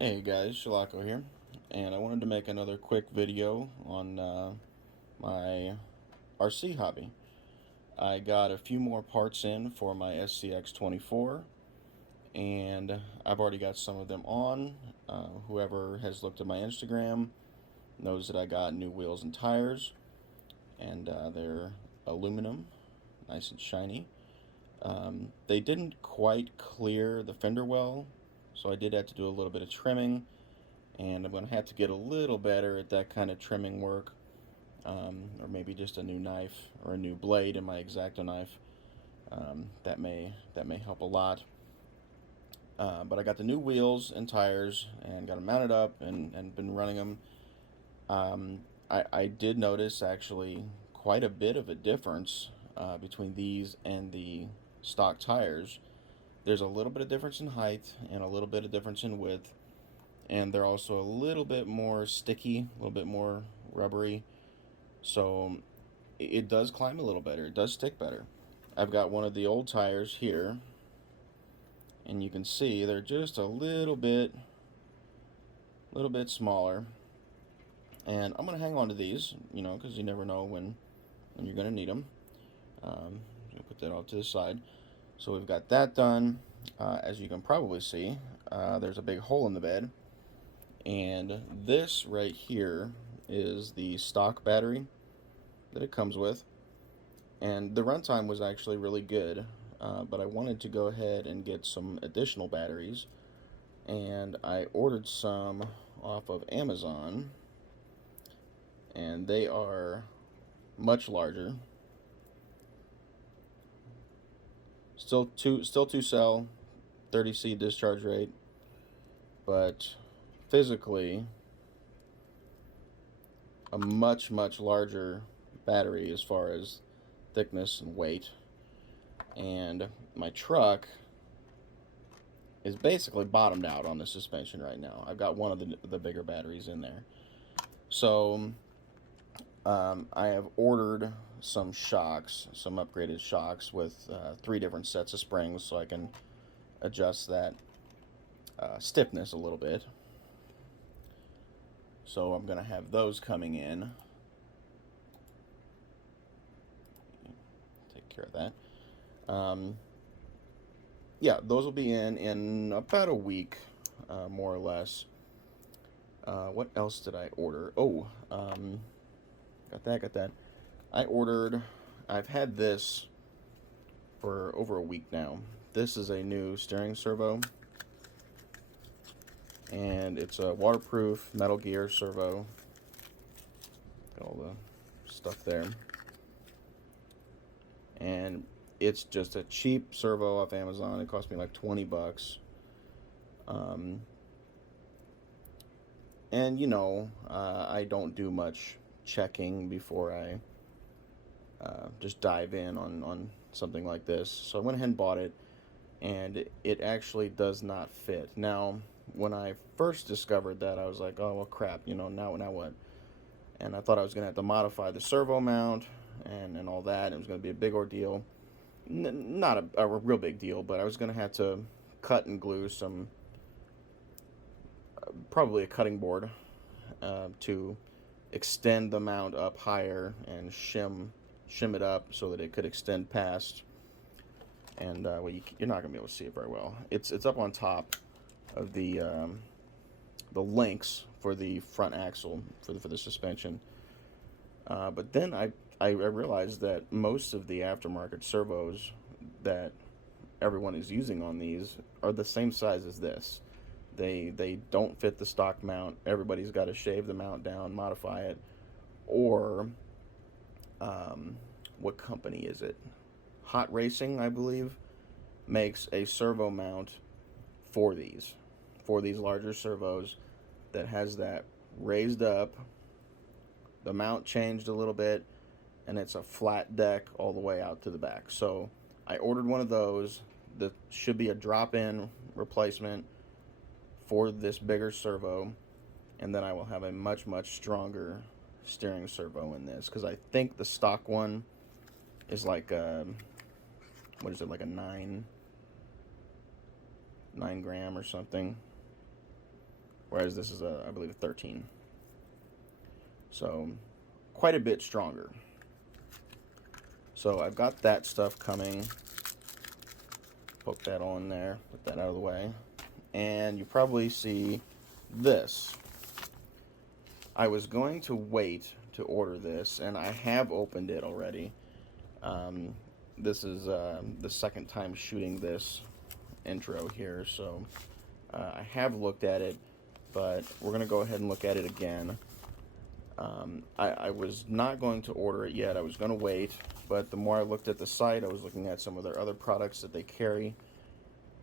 Hey guys, Shalako here, and I wanted to make another quick video on my RC hobby. I got a few more parts in for my SCX24, and I've already got some of them on. Whoever has looked at my Instagram knows that I got new wheels and tires, and they're aluminum, nice and shiny. They didn't quite clear the fender well, so I did have to do a little bit of trimming, and I'm going to have to get a little better at that kind of trimming work, or maybe just a new knife or a new blade in my X-Acto knife. That may help a lot. But I got the new wheels and tires and got them mounted up and been running them. I did notice actually quite a bit of a difference between these and the stock tires. There's a little bit of difference in height and a little bit of difference in width, and they're also a little bit more sticky, a little bit more rubbery. So it does climb a little better. It does stick better. I've got one of the old tires here, and you can see they're just a little bit smaller. And I'm gonna hang on to these, because you never know when you're gonna need them. Put that off to the side. So we've got that done. As you can probably see, there's a big hole in the bed. And this right here is the stock battery that it comes with. And the runtime was actually really good, but I wanted to go ahead and get some additional batteries. And I ordered some off of Amazon, and they are much larger. Still two cell, 30C discharge rate, but physically a much larger battery as far as thickness and weight. And my truck is basically bottomed out on the suspension right now. I've got one of the bigger batteries in there. So I have ordered some shocks, some upgraded shocks with 3 different sets of springs, so I can adjust that stiffness a little bit. So I'm going to have those coming in. Take care of that. Yeah, those will be in about a week, more or less. What else did I order? Oh, got that. I've had this for over a week now. This is a new steering servo, and it's a waterproof Metal Gear servo. Got all the stuff there. And it's just a cheap servo off Amazon. It cost me like 20 bucks. And I don't do much checking before I just dive in on something like this. So I went ahead and bought it, and it actually does not fit. Now, when I first discovered that, I was like, oh, well, crap, now what? And I thought I was going to have to modify the servo mount and all that. It was going to be a big ordeal. Not a real big deal, but I was going to have to cut and glue some, probably a cutting board, to extend the mount up higher and shim it up so that it could extend past. And well, you're not gonna be able to see it very well. It's up on top of the links for the front axle for the suspension. But then I realized that most of the aftermarket servos that everyone is using on these are the same size as this. They don't fit the stock mount. Everybody's got to shave the mount down, modify it, or what company is it? Hot Racing, I believe, makes a servo mount for these larger servos that has that raised up, the mount changed a little bit, and it's a flat deck all the way out to the back. So I ordered one of those. That should be a drop-in replacement for this bigger servo, and then I will have a much stronger steering servo in this, because I think the stock one is like what is it, like a 9 gram or something. whereas this is I believe a 13. So quite a bit stronger. So I've got that stuff coming. Poke that on there, put that out of the way. And you probably see this. I was going to wait to order this, and I have opened it already. This is the second time shooting this intro here, so I have looked at it, but we're going to go ahead and look at it again. I was not going to order it yet. I was going to wait, but the more I looked at the site, I was looking at some of their other products that they carry,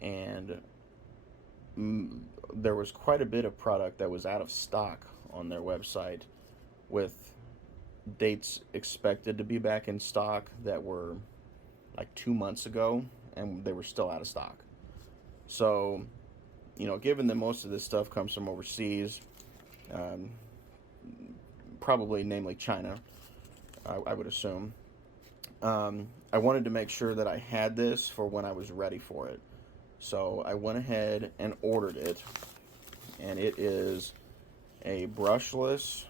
and there was quite a bit of product that was out of stock on their website, with dates expected to be back in stock that were like 2 months ago, and they were still out of stock. So, you know, given that most of this stuff comes from overseas, probably namely China, I would assume, I wanted to make sure that I had this for when I was ready for it. So I went ahead and ordered it, and it is a brushless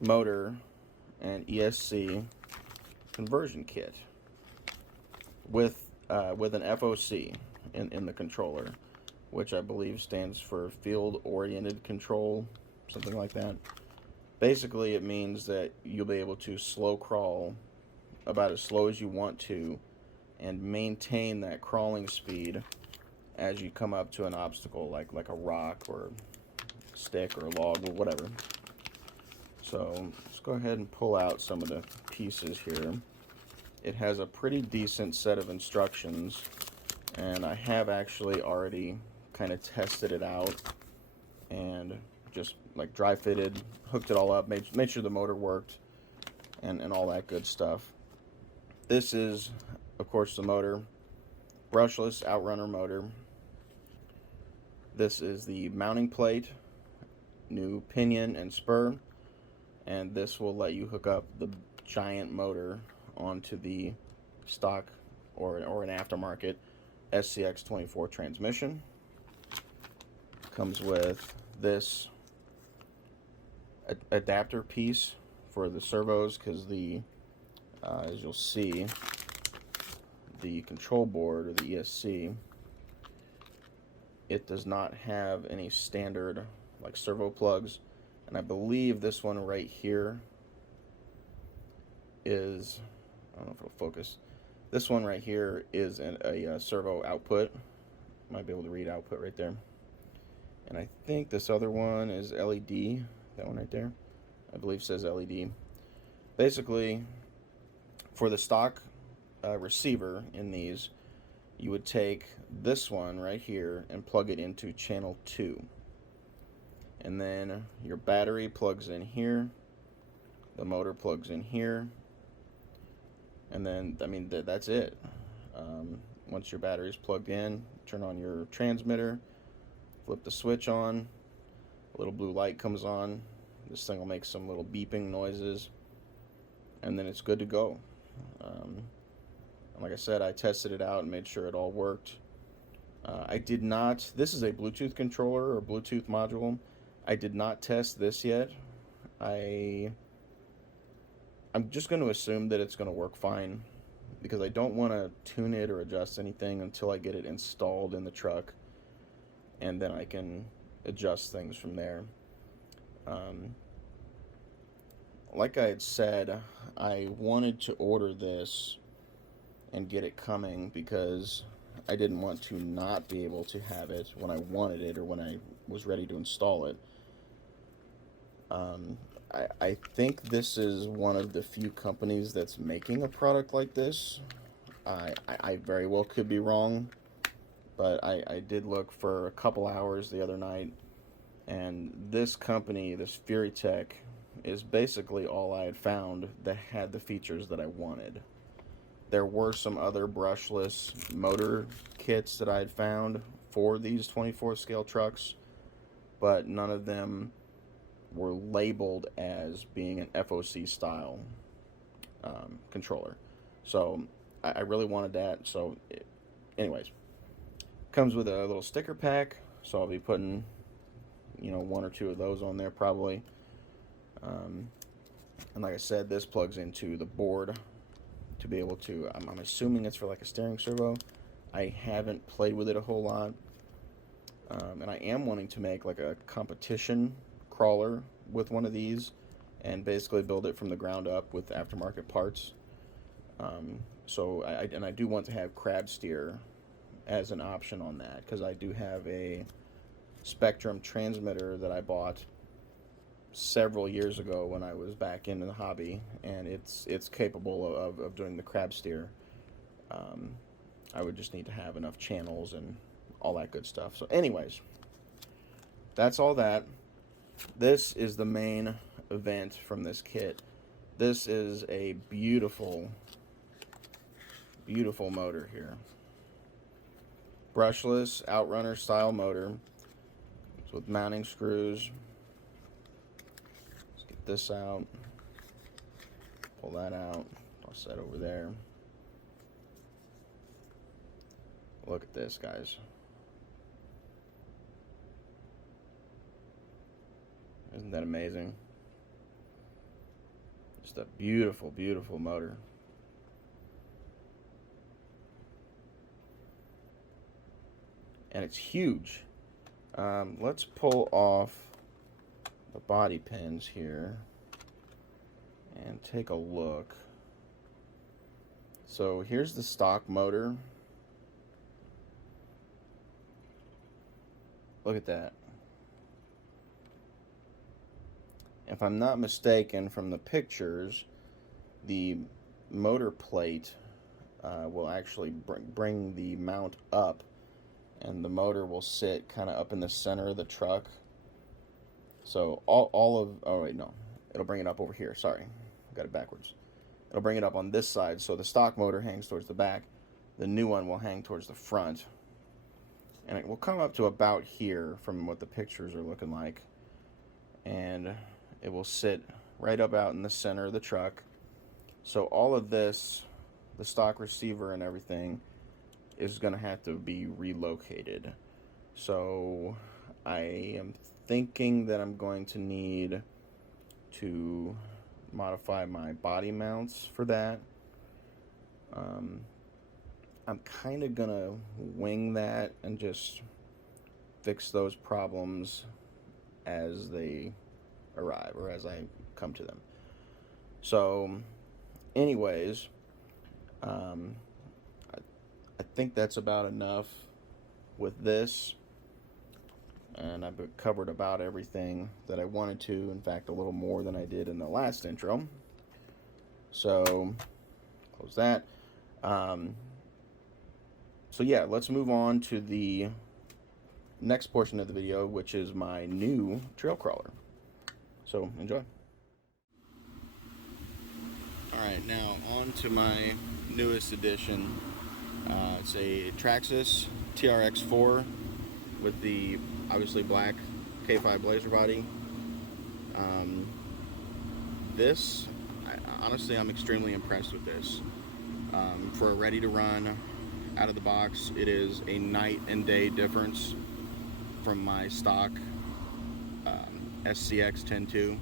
motor and ESC conversion kit with an FOC in the controller, which I believe stands for Field Oriented Control, something like that. Basically, it means that you'll be able to slow crawl about as slow as you want to and maintain that crawling speed as you come up to an obstacle like a rock or stick or a log or whatever. So let's go ahead and pull out some of the pieces here. It has a pretty decent set of instructions, and I have actually already kind of tested it out and just like dry fitted, hooked it all up, made sure the motor worked, and all that good stuff. This is, of course, the motor, brushless outrunner motor. This is the mounting plate, new pinion and spur, and this will let you hook up the giant motor onto the stock or an aftermarket SCX24 transmission. Comes with this adapter piece for the servos, because as you'll see, the control board, or the ESC, it does not have any standard like servo plugs, and I believe this one right here is, I don't know if it'll focus, this one right here is a servo output. Might be able to read output right there. And I think this other one is LED, that one right there, I believe says LED. Basically, for the stock receiver in these, you would take this one right here and plug it into channel 2. And then your battery plugs in here, the motor plugs in here, and then, I mean, that's it. Once your battery is plugged in, turn on your transmitter, flip the switch on, a little blue light comes on, this thing will make some little beeping noises, and then it's good to go. Like I said, I tested it out and made sure it all worked. I did not, this is a Bluetooth controller or Bluetooth module. I did not test this yet. I'm just going to assume that it's going to work fine, because I don't want to tune it or adjust anything until I get it installed in the truck, and then I can adjust things from there. Like I had said, I wanted to order this and get it coming because I didn't want to not be able to have it when I wanted it or when I was ready to install it. I think this is one of the few companies that's making a product like this. I very well could be wrong, but I did look for a couple hours the other night, and this company, this FuryTech, is basically all I had found that had the features that I wanted. There were some other brushless motor kits that I had found for these 24 scale trucks, but none of them were labeled as being an FOC style controller. So I really wanted that. So anyways, comes with a little sticker pack, so I'll be putting you know, 1 or 2 of those on there probably. And like I said, this plugs into the board to be able to, I'm assuming it's for like a steering servo. I haven't played with it a whole lot. And I am wanting to make like a competition crawler with one of these and basically build it from the ground up with aftermarket parts. So I do want to have crab steer as an option on that, because I do have a Spectrum transmitter that I bought several years ago when I was back into the hobby, and it's capable of doing the crab steer. I would just need to have enough channels and all that good stuff. So anyways, that's all that. This is the main event from this kit. This is a beautiful, beautiful motor here. Brushless Outrunner style motor. It's with mounting screws. Let's get this out. Pull that out. Toss that over there. Look at this, guys. Isn't that amazing? Just a beautiful, beautiful motor. And it's huge. Let's pull off the body pins here and take a look. So here's the stock motor. Look at that. If I'm not mistaken from the pictures, the motor plate will actually bring the mount up, and the motor will sit kind of up in the center of the truck. So oh wait, no, it'll bring it up over here. Sorry, I got it backwards. It'll bring it up on this side, so the stock motor hangs towards the back. The new one will hang towards the front. And it will come up to about here from what the pictures are looking like. And it will sit right up out in the center of the truck. So all of this, the stock receiver and everything, is going to have to be relocated. So I am thinking that I'm going to need to modify my body mounts for that. I'm kind of gonna wing that and just fix those problems as they arrive, or as I come to them. So anyways, I think that's about enough with this, and I've covered about everything that I wanted to, in fact a little more than I did in the last intro. So close that. So yeah, let's move on to the next portion of the video, which is my new trail crawler. So enjoy. Alright, now on to my newest addition. It's a Traxxas TRX4 with the obviously black K5 Blazer body. Honestly, I'm extremely impressed with this. For a ready to run, out of the box, it is a night and day difference from my stock SCX 10.2,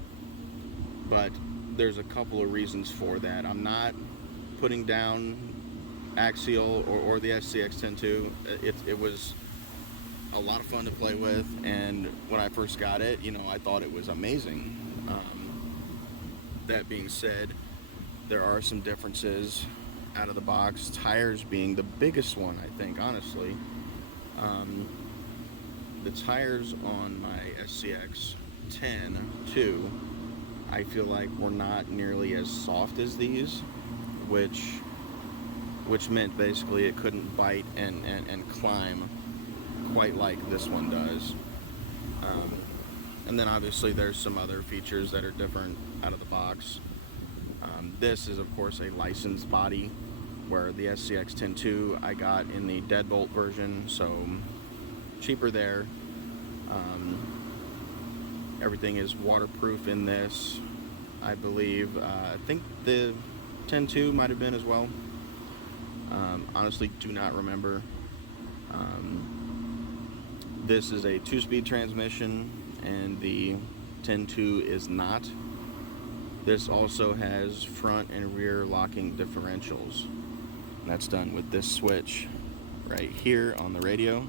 but there's a couple of reasons for that. I'm not putting down Axial or the SCX 10.2. It was a lot of fun to play with, and when I first got it, you know, I thought it was amazing. That being said, there are some differences out of the box, tires being the biggest one, I think, honestly. The tires on my SCX 10.2, I feel like were not nearly as soft as these, which meant basically it couldn't bite and climb quite like this one does. And then obviously there's some other features that are different out of the box. This is of course a licensed body, where the SCX 10.2 I got in the deadbolt version, so cheaper there. Everything is waterproof in this, I believe. I think the 10.2 might have been as well. Honestly, do not remember. This is a 2-speed transmission, and the 10.2 is not. This also has front and rear locking differentials. And that's done with this switch right here on the radio.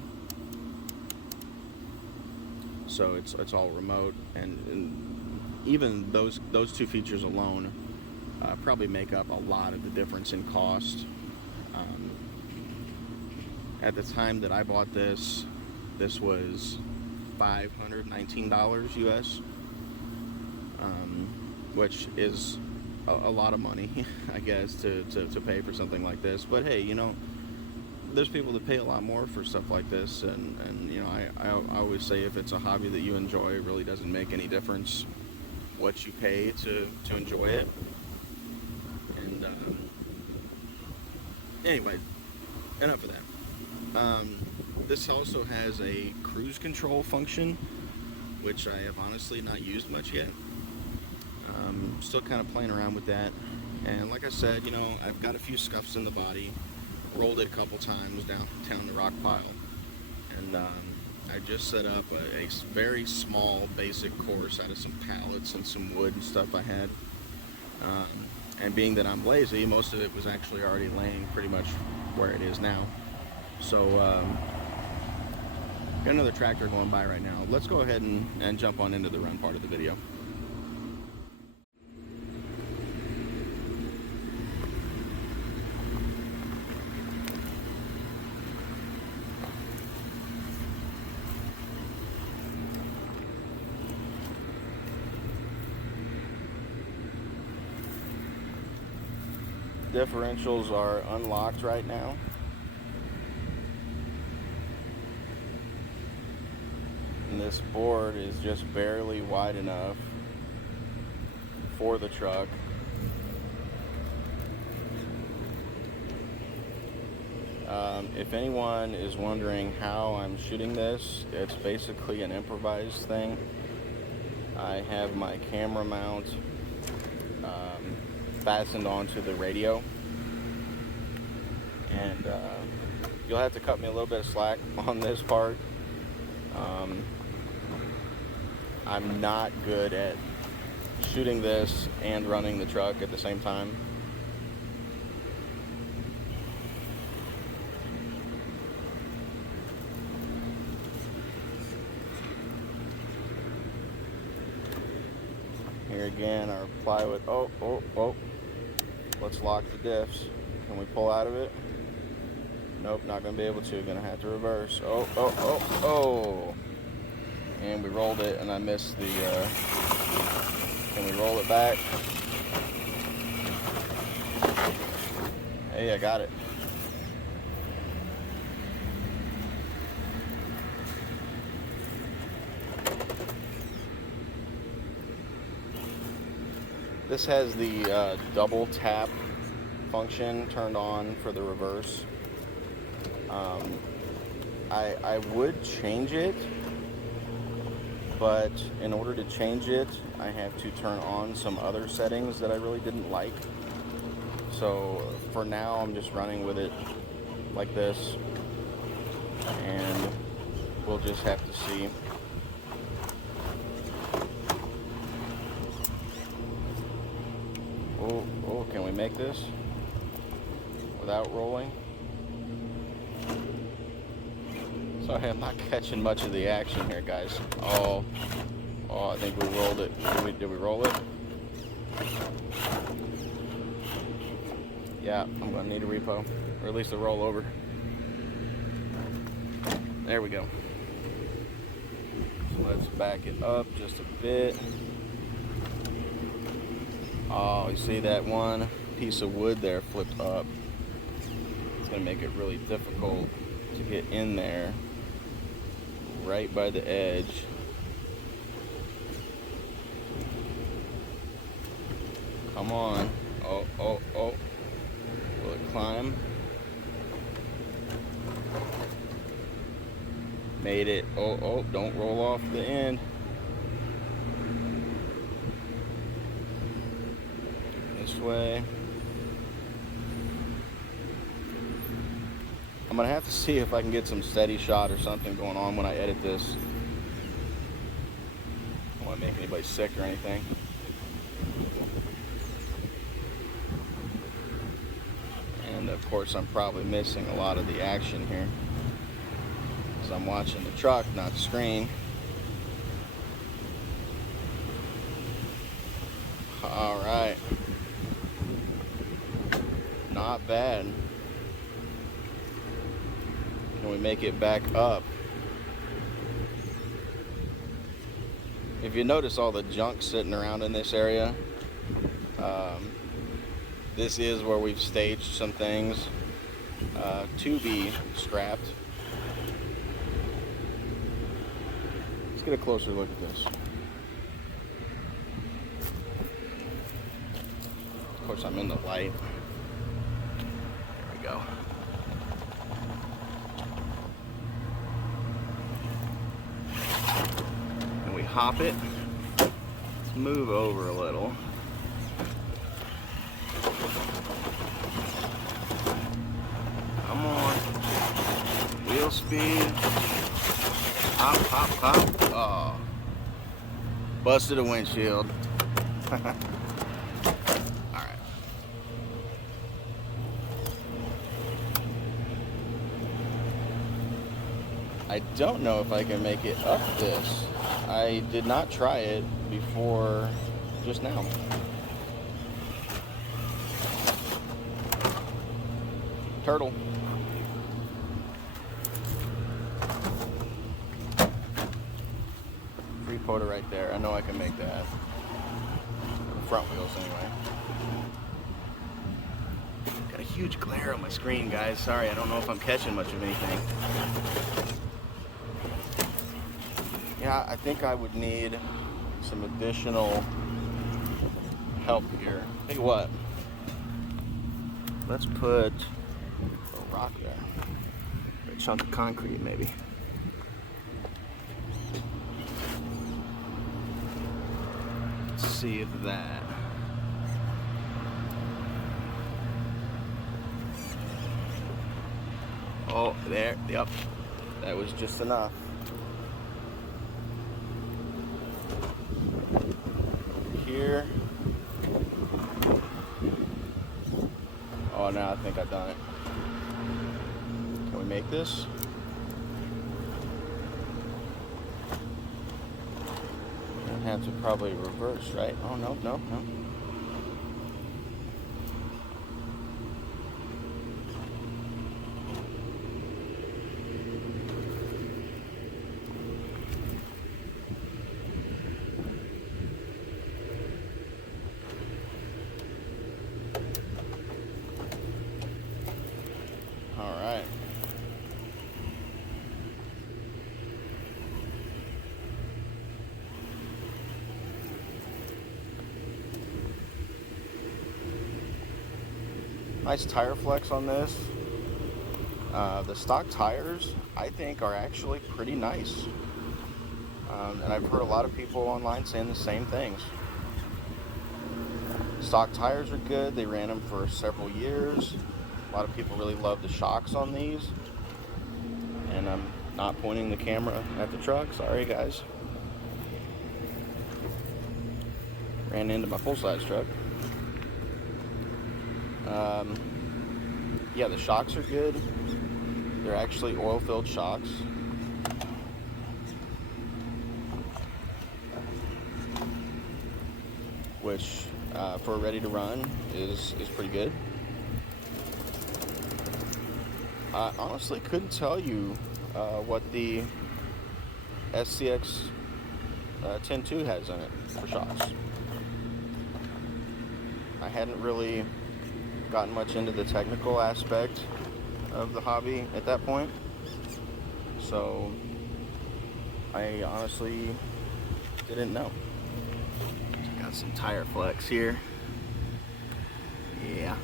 So it's all remote, and even those two features alone probably make up a lot of the difference in cost. At the time that I bought this was $519 US, which is a lot of money, I guess, to pay for something like this. But hey, you know, there's people that pay a lot more for stuff like this, and you know, I always say, if it's a hobby that you enjoy, it really doesn't make any difference what you pay to enjoy it. And anyway, enough of that. This also has a cruise control function, which I have honestly not used much yet. Still kind of playing around with that. And like I said, you know, I've got a few scuffs in the body, rolled it a couple times down the rock pile, and I just set up a very small basic course out of some pallets and some wood and stuff I had. And being that I'm lazy, most of it was actually already laying pretty much where it is now. So got another tractor going by right now. Let's go ahead and jump on into the run part of the video. Differentials are unlocked right now. And this board is just barely wide enough for the truck. If anyone is wondering how I'm shooting this, it's basically an improvised thing. I have my camera mount fastened onto the radio, and you'll have to cut me a little bit of slack on this part. I'm not good at shooting this and running the truck at the same time. Here again, our plywood. Oh. Let's lock the diffs. Can we pull out of it? Nope, not gonna be able to. Gonna have to reverse. Oh. And we rolled it, and I missed the, can we roll it back? Hey, I got it. This has the double tap function turned on for the reverse. I would change it, but in order to change it, I have to turn on some other settings that I really didn't like. So for now, I'm just running with it like this, and we'll just have to see. Oh, can we make this without rolling? Sorry, I'm not catching much of the action here, guys. Oh, I think we rolled it. Did we roll it? Yeah, I'm gonna need a repo, or at least a rollover. There we go. So let's back it up just a bit. Oh, you see that one piece of wood there flipped up? It's gonna make it really difficult to get in there, right by the edge. Come on. Oh. Will it climb? Made it. Oh, don't roll off the end. This way. I'm gonna have to see if I can get some steady shot or something going on when I edit this. want to make anybody sick or anything. And of course I'm probably missing a lot of the action here, because I'm watching the truck, not the screen. Alright. Not bad. Can we make it back up? If you notice all the junk sitting around in this area, this is where we've staged some things to be scrapped. Let's get a closer look at this. Of course, I'm in the light. There we go. And we hop it. Let's move over a little. Come on. Wheel speed. Hop, hop, hop. Oh. Busted a windshield. Alright. I don't know if I can make it up this. I did not try it before just now. Turtle. Free photo right there. I know I can make that. The front wheels anyway. Got a huge glare on my screen, guys. Sorry, I don't know if I'm catching much of anything. Yeah, I think I would need some additional help here. Tell you what, let's put a rock there, or a chunk of concrete maybe. Let's see if that. Oh, there, yep, that was just enough. Here. Oh, now I think I've done it. Can we make this? I have to probably reverse, right? Oh, no, no, no. Alright. Nice tire flex on this. The stock tires, I think, are actually pretty nice. And I've heard a lot of people online saying the same things. Stock tires are good. They ran them for several years. A lot of people really love the shocks on these. And I'm not pointing the camera at the truck. Sorry, guys. Ran into my full-size truck. Yeah, the shocks are good. They're actually oil-filled shocks. Which, for ready to run, is pretty good. I honestly couldn't tell you what the SCX 10.2 has in it for shocks. I hadn't really gotten much into the technical aspect of the hobby at that point, so I honestly didn't know. Got some tire flex here. Yeah.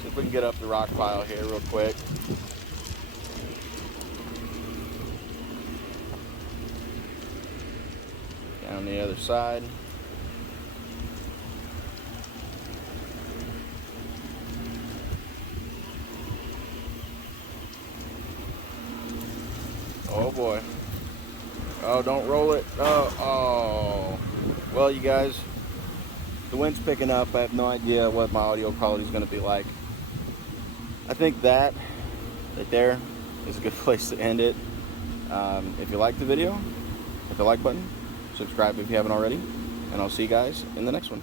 See if we can get up the rock pile here real quick. on the other side. Oh boy. Oh, don't roll it. Oh. Well, you guys, the wind's picking up. I have no idea what my audio quality is going to be like. I think that right there is a good place to end it. If you liked the video, hit the like button, subscribe if you haven't already, and I'll see you guys in the next one.